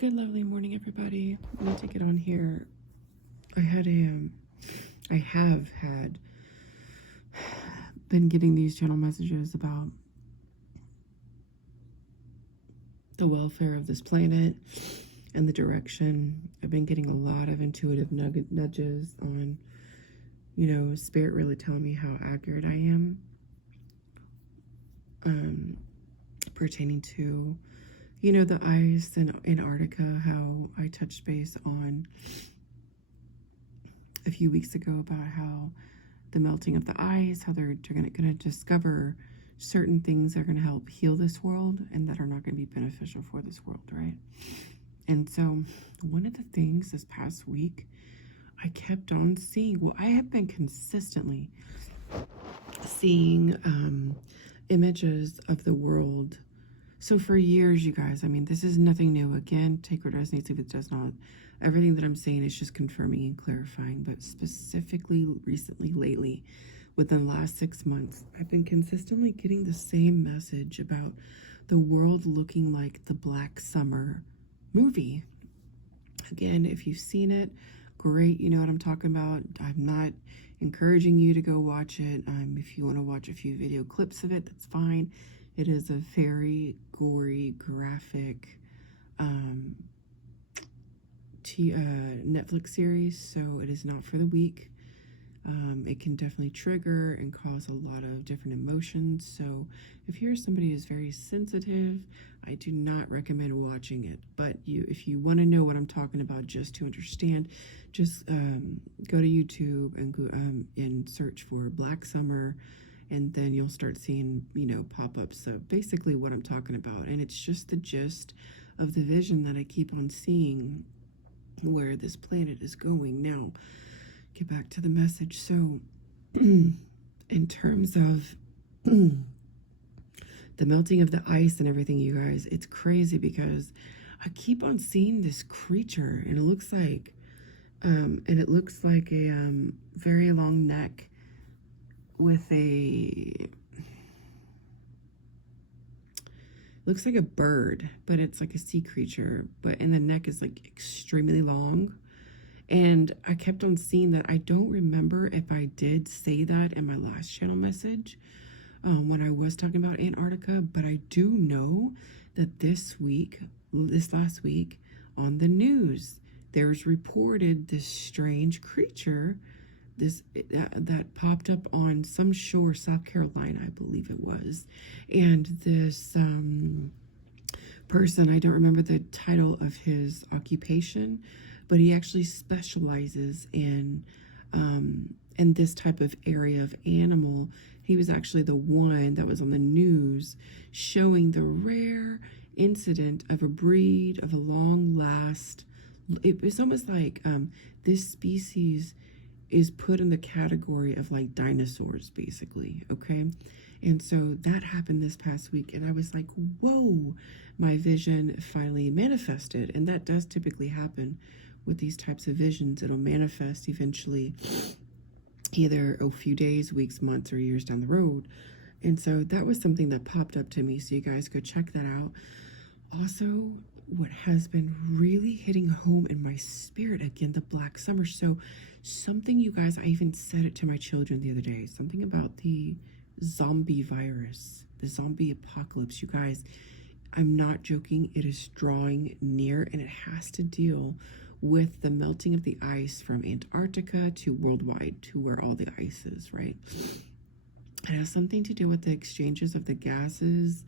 Good lovely morning, everybody. I'm gonna take it on here. I have been getting these channel messages about the welfare of this planet and the direction. I've been getting a lot of intuitive nudges on, spirit really telling me how accurate I am, pertaining to, the ice in Antarctica, how I touched base on a few weeks ago about how the melting of the ice, how they're going to discover certain things that are going to help heal this world and that are not going to be beneficial for this world, right? And so one of the things this past week, I kept on seeing, well, I have been consistently seeing images of the world. So for years, you guys, I mean, this is nothing new. Again, take what resonates, if it does not. Everything that I'm saying is just confirming and clarifying, but specifically recently, lately, within the last 6 months, I've been consistently getting the same message about the world looking like the Black Summer movie. Again, if you've seen it, great, you know what I'm talking about. I'm not encouraging you to go watch it. If you want to watch a few video clips of it, that's fine. It is a very gory, graphic Netflix series, so it is not for the weak. It can definitely trigger and cause a lot of different emotions. So if you're somebody who's very sensitive, I do not recommend watching it. But if you want to know what I'm talking about, just to understand, just go to YouTube and go and search for Black Summer, and then you'll start seeing, pop-ups of basically what I'm talking about. And it's just the gist of the vision that I keep on seeing where this planet is going. Now, get back to the message. So, in terms of the melting of the ice and everything, you guys, it's crazy because I keep on seeing this creature, and it looks like, a very long neck with looks like a bird, but it's like a sea creature, and the neck is like extremely long. And I kept on seeing that. I don't remember if I did say that in my last channel message when I was talking about Antarctica, but I do know that this last week on the news, there's reported this strange creature that popped up on some shore, South Carolina, I believe it was. And this person, I don't remember the title of his occupation, but he actually specializes in this type of area of animal. He was actually the one that was on the news showing the rare incident of a breed of a long last. It was almost like this species is put in the category of like dinosaurs, basically, okay? And so that happened this past week, and I was like, whoa, my vision finally manifested. And that does typically happen with these types of visions. It'll manifest eventually, either a few days, weeks, months, or years down the road. And so that was something that popped up to me, so you guys go check that out. Also, what has been really hitting home in my spirit again, the Black Summer. So something, you guys, I even said it to my children the other day, something about the zombie virus, the zombie apocalypse. You guys, I'm not joking. It is drawing near, and it has to deal with the melting of the ice from Antarctica to worldwide, to where all the ice is, right? It has something to do with the exchanges of the gases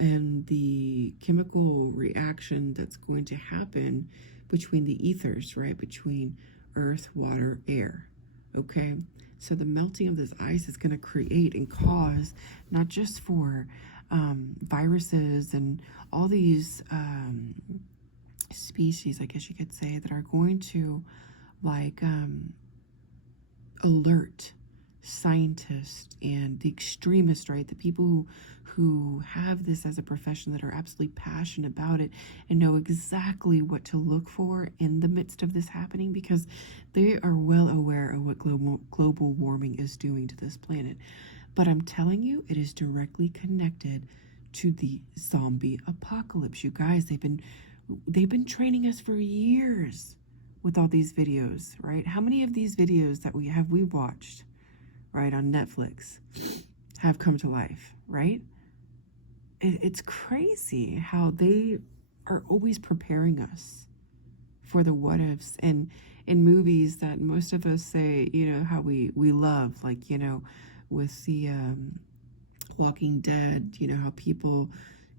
and the chemical reaction that's going to happen between the ethers, right? Between earth, water, air, okay? So the melting of this ice is going to create and cause, not just for viruses and all these species, I guess you could say, that are going to alert scientists and the extremists, right? The people who have this as a profession, that are absolutely passionate about it and know exactly what to look for in the midst of this happening, because they are well aware of what global warming is doing to this planet. But I'm telling you, it is directly connected to the zombie apocalypse. You guys, they've been They've been training us for years with all these videos, right? How many of these videos that we watched, right, on Netflix have come to life, right? It's crazy how they are always preparing us for the what ifs. And in movies that most of us say, how we love, like, with the Walking Dead, how people,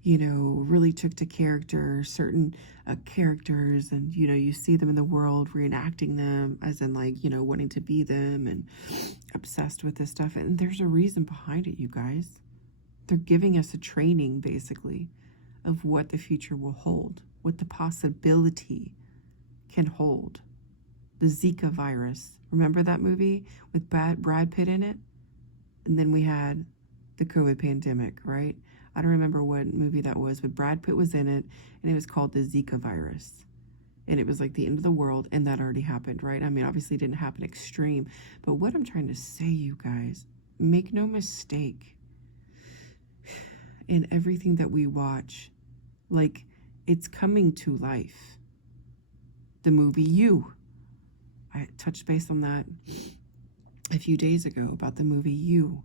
really took to certain characters, and, you see them in the world reenacting them, as in, like, wanting to be them and obsessed with this stuff. And there's a reason behind it, you guys. They're giving us a training, basically, of what the future will hold, what the possibility can hold. The Zika virus. Remember that movie with Brad Pitt in it? And then we had the COVID pandemic, right? I don't remember what movie that was, but Brad Pitt was in it, and it was called the Zika virus. And it was like the end of the world, and that already happened, right? I mean, obviously it didn't happen extreme, but what I'm trying to say, you guys, make no mistake, in everything that we watch, like, it's coming to life. The movie You. I touched base on that a few days ago about the movie You,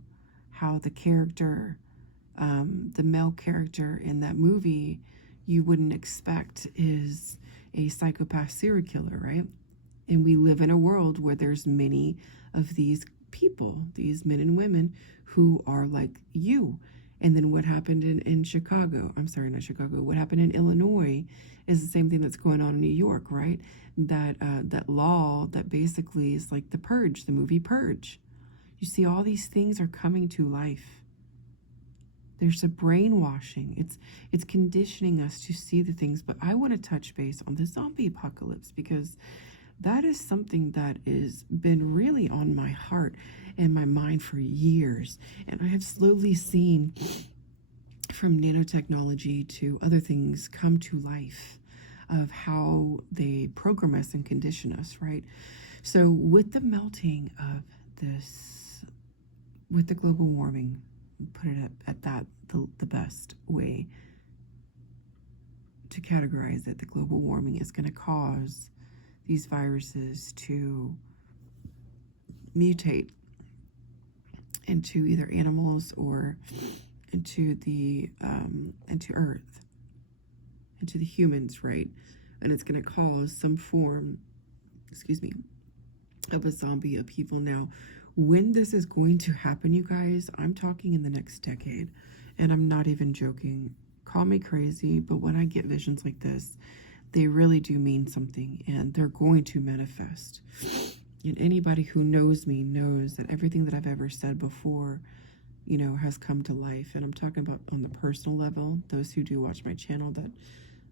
how the character, the male character in that movie, you wouldn't expect is a psychopath serial killer, right? And we live in a world where there's many of these people, these men and women who are like you. And then what happened in Chicago, I'm sorry, not Chicago, what happened in Illinois is the same thing that's going on in New York, right? That law that basically is like the Purge, the movie Purge. You see, all these things are coming to life. There's a brainwashing. It's conditioning us to see the things. But I want to touch base on the zombie apocalypse, because that is something that has been really on my heart and my mind for years. And I have slowly seen, from nanotechnology to other things, come to life, of how they program us and condition us, right? So with the melting of this, with the global warming, put it at that, the best way to categorize it, the global warming is going to cause these viruses to mutate into either animals or into Earth, into the humans, right? And it's going to cause some form, of a zombie upheaval. Now, when this is going to happen, you guys, I'm talking in the next decade, and I'm not even joking. Call me crazy, but when I get visions like this, they really do mean something, and they're going to manifest. And anybody who knows me knows that everything that I've ever said before, has come to life. And I'm talking about on the personal level. Those who do watch my channel, that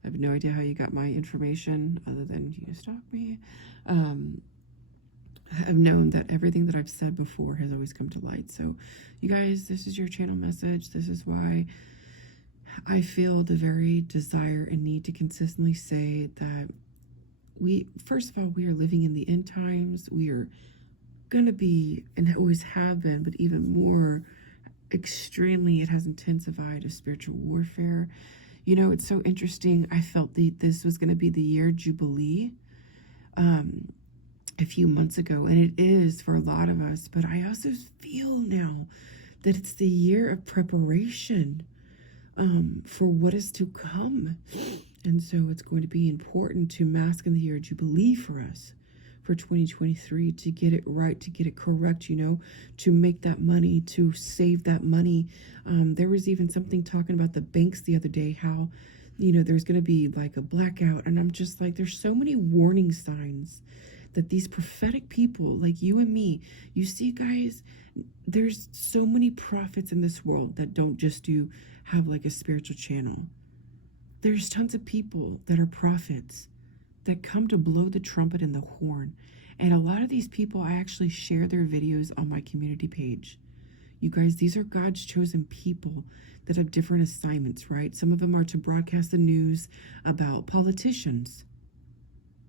I have no idea how you got my information other than you stalk me. Have known that everything that I've said before has always come to light. So you guys, this is your channel message. This is why I feel the very desire and need to consistently say that first of all, we are living in the end times. We are going to be, and always have been, but even more extremely, it has intensified, a spiritual warfare. It's so interesting. I felt this was going to be the year Jubilee a few months ago, and it is for a lot of us, but I also feel now that it's the year of preparation for what is to come. And so it's going to be important to mask in the year Jubilee for us, for 2023, to get it right, to get it correct, to make that money, to save that money. There was even something talking about the banks the other day, how, there's going to be like a blackout. And I'm just like, there's so many warning signs that these prophetic people like you and me, you see, guys, there's so many prophets in this world that don't just have like a spiritual channel. There's tons of people that are prophets that come to blow the trumpet and the horn. And a lot of these people, I actually share their videos on my community page. You guys, these are God's chosen people that have different assignments, right? Some of them are to broadcast the news about politicians.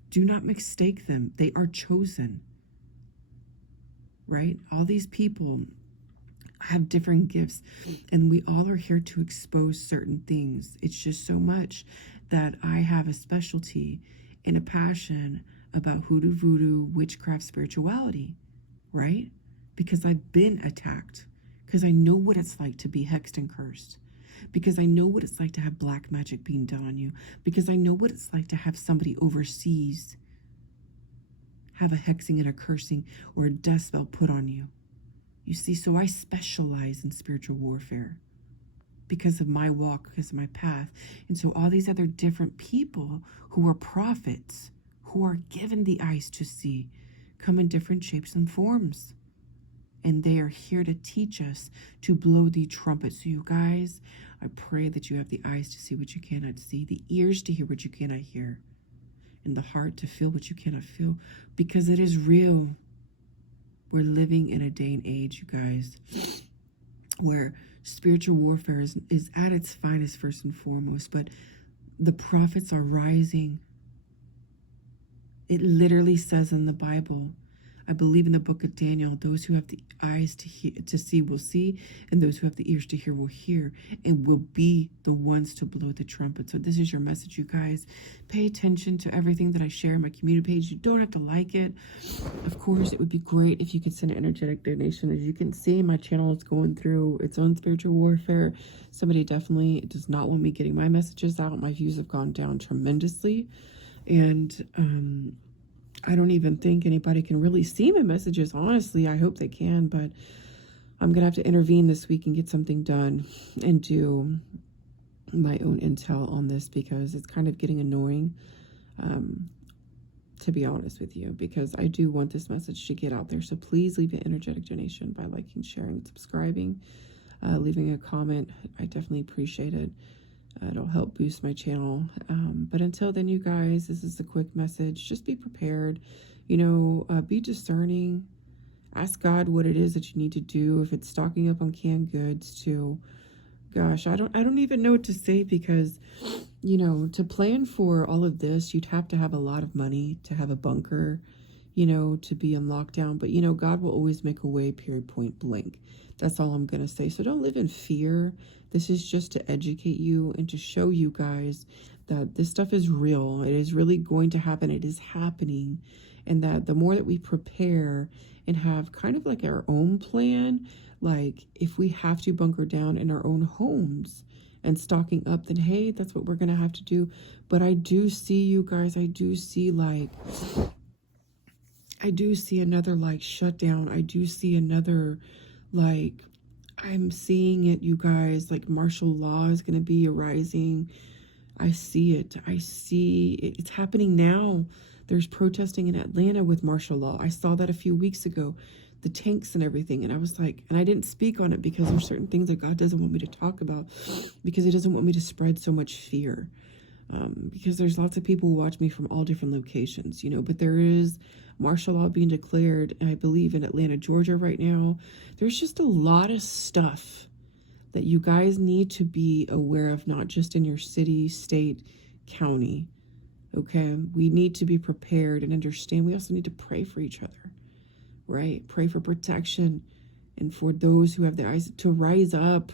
Do not mistake them. They are chosen, right? All these people have different gifts, and we all are here to expose certain things. It's just so much that I have a specialty and a passion about hoodoo, voodoo, witchcraft, spirituality, right? Because I've been attacked, because I know what it's like to be hexed and cursed, because I know what it's like to have black magic being done on you, because I know what it's like to have somebody overseas have a hexing and a cursing or a death spell put on you. You see, so I specialize in spiritual warfare because of my walk, because of my path. And so all these other different people who are prophets, who are given the eyes to see, come in different shapes and forms. And they are here to teach us to blow the trumpet. So you guys, I pray that you have the eyes to see what you cannot see, the ears to hear what you cannot hear, and the heart to feel what you cannot feel, because it is real. We're living in a day and age, you guys, where spiritual warfare is at its finest first and foremost, but the prophets are rising. It literally says in the Bible, I believe in the book of Daniel, those who have the eyes to see will see, and those who have the ears to hear will hear, and will be the ones to blow the trumpet. So this is your message, you guys. Pay attention to everything that I share on my community page. You don't have to like it. Of course, it would be great if you could send an energetic donation. As you can see, my channel is going through its own spiritual warfare. Somebody definitely does not want me getting my messages out. My views have gone down tremendously. And I don't even think anybody can really see my messages. Honestly, I hope they can, but I'm going to have to intervene this week and get something done and do my own intel on this, because it's kind of getting annoying, to be honest with you, because I do want this message to get out there. So please leave an energetic donation by liking, sharing, subscribing, leaving a comment. I definitely appreciate it. It'll help boost my channel. But until then, you guys, this is a quick message. Just be prepared, be discerning. Ask God what it is that you need to do. If it's stocking up on canned goods, gosh, I don't even know what to say, because, to plan for all of this, you'd have to have a lot of money to have a bunker, to be in lockdown. But, God will always make a way, period, point blank. That's all I'm going to say. So don't live in fear. This is just to educate you and to show you guys that this stuff is real. It is really going to happen. It is happening. And that the more that we prepare and have kind of like our own plan, like if we have to bunker down in our own homes and stocking up, then hey, that's what we're going to have to do. But I do see, you guys, I do see another like shutdown. I do see another like, I'm seeing it, you guys, like martial law is going to be arising. I see it. I see it. It's happening now. There's protesting in Atlanta with martial law. I saw that a few weeks ago, the tanks and everything. And I was like, and I didn't speak on it because there's certain things that God doesn't want me to talk about, because he doesn't want me to spread so much fear. Because there's lots of people who watch me from all different locations, but there is martial law being declared, I believe, in Atlanta, Georgia right now. There's just a lot of stuff that you guys need to be aware of, not just in your city, state, county. Okay, we need to be prepared and understand. We also need to pray for each other, right? Pray for protection and for those who have their eyes to rise up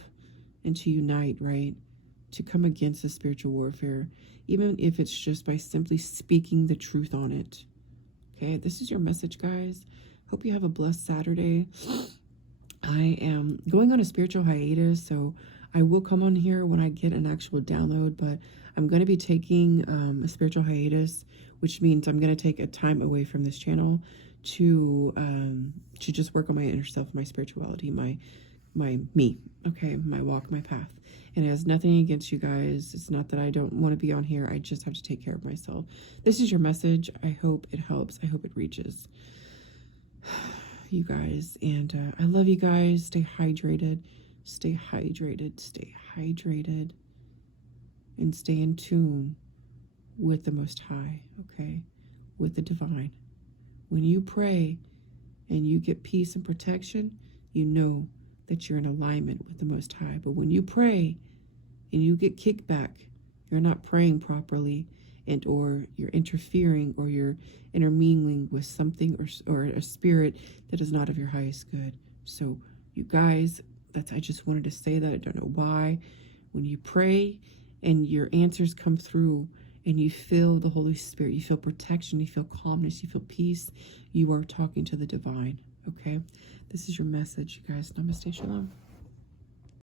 and to unite, right? To come against the spiritual warfare, even if it's just by simply speaking the truth on it. Okay, this is your message, guys. Hope you have a blessed Saturday. I am going on a spiritual hiatus, so I will come on here when I get an actual download, but I'm going to be taking a spiritual hiatus, which means I'm going to take a time away from this channel to just work on my inner self, my spirituality, my me, okay, my walk, my path. And it has nothing against you guys. It's not that I don't want to be on here. I just have to take care of myself. This is your message. I hope it helps. I hope it reaches you guys. And I love you guys. Stay hydrated. Stay hydrated. Stay hydrated. And stay in tune with the Most High, okay? With the divine. When you pray and you get peace and protection, you know that you're in alignment with the Most High. But when you pray and you get kickback, you're not praying properly, and or you're interfering or you're intermingling with something or a spirit that is not of your highest good. So you guys, I just wanted to say that. I don't know why. When you pray and your answers come through, and you feel the Holy Spirit, you feel protection, you feel calmness, you feel peace, you are talking to the divine. Okay? This is your message, you guys. Namaste, Shalom.